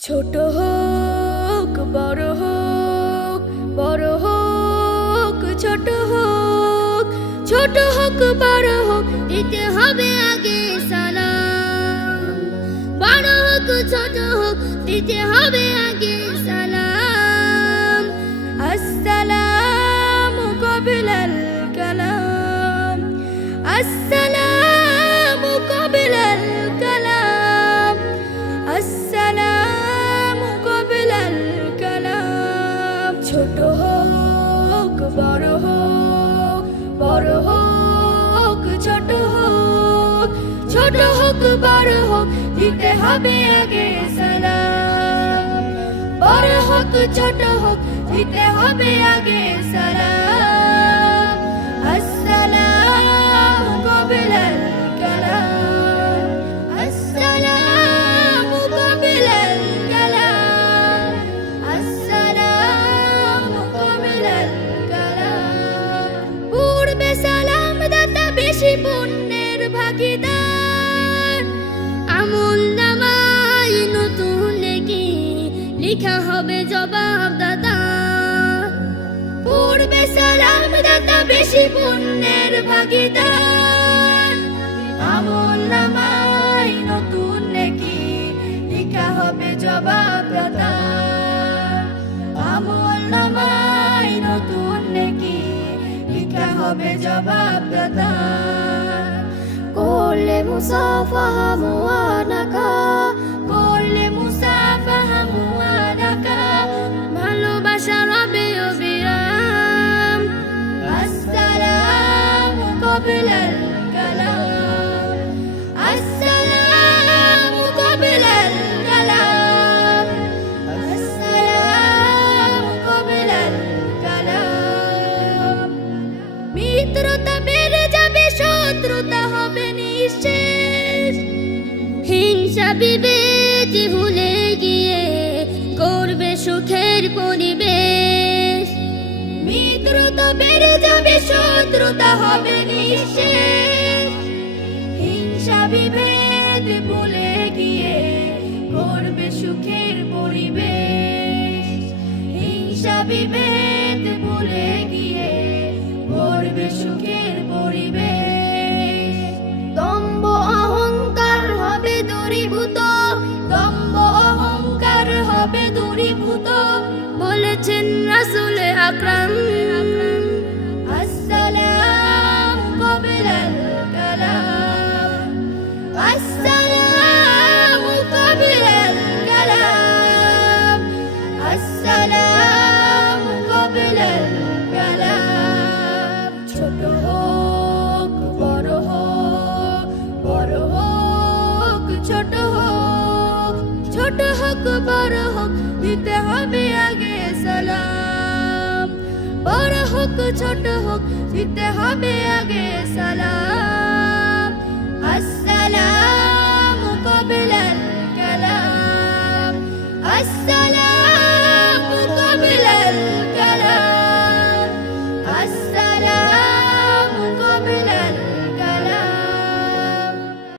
ছোট হোক বড় হোক, বড় হোক ছোট হোক, ছোট হোক বড় হোক, দিতে হবে আগে সালাম। বড় হোক ছোট হোক, দিতে হবে আগে সালাম। আসসালামু ক্বাবলাল কালাম, আসসালামু ক্বাবলাল কালাম, আসসালামু ক্বাবলাল কালাম। ছোট হোক বড় হোক, বড় হোক ছোট হোক, ছোট হোক বড় হোক, দিতে হবে আগে সালাম। বড় হোক ছোট হোক, দিতে হবে আগে সালাম। আসসালামু ক্বাবলাল কালাম, আসসালামু ক্বাবলাল কালাম, আসসালামু ক্বাবলাল কালাম। পূর্বে সালাম দাতা বেশি পুণ্যের ভাগীদার, আমল নামায় নতুন নেকি লিখা হবে জবাব দাতা। পূর্বে সালাম দাতা বেশি পুণ্যের ভাগীদার, আমল নামায় নতুন নেকি লিখা হবে জবাব দাতা। আমল নামায় নতুন নেকি লিখা হবে জবাব দাতা। করলে মুসাফাহা মুআনাকা, করলে মুসাফাহা মুআনাকা, ভালোবাসা রবে অবিরাম। আসসালামু ক্বাবলাল কালাম, আসসালামু ক্বাবলাল কালাম, আসসালামু ক্বাবলাল কালাম। মিত্রতা বেড়ে যাবে, শত্রুতা হবে নিঃশেষ, হিংসা বিভেদ ভুলে গিয়ে করবে সুখের পরিবেশ। মিত্রতা বেড়ে যাবে, শত্রুতা হবে নিঃশেষ, হিংসা বিভেদ ভুলে গিয়ে করবে সুখের পরিবেশ। হিংসা বিভেদ ভুলে গিয়ে করবে সুখের পরিবেশ। দম্ভ অহংকার হবে দূরীভূত, দম্ভ অহংকার হবে দূরীভূত, বলেছেন রাসূল আকরাম। আসসালামু ক্বাবলাল কালাম, আসসালামু ক্বাবলাল কালাম, আসসালামু ক্বাবলাল কালাম। ছোট হোক বড় হোক, বড় হোক ছোট হোক, ছোট হোক বড় হোক, দিতে হবে আগে সালাম। বড় হোক ছোট হোক, দিতে হবে আগে সালাম।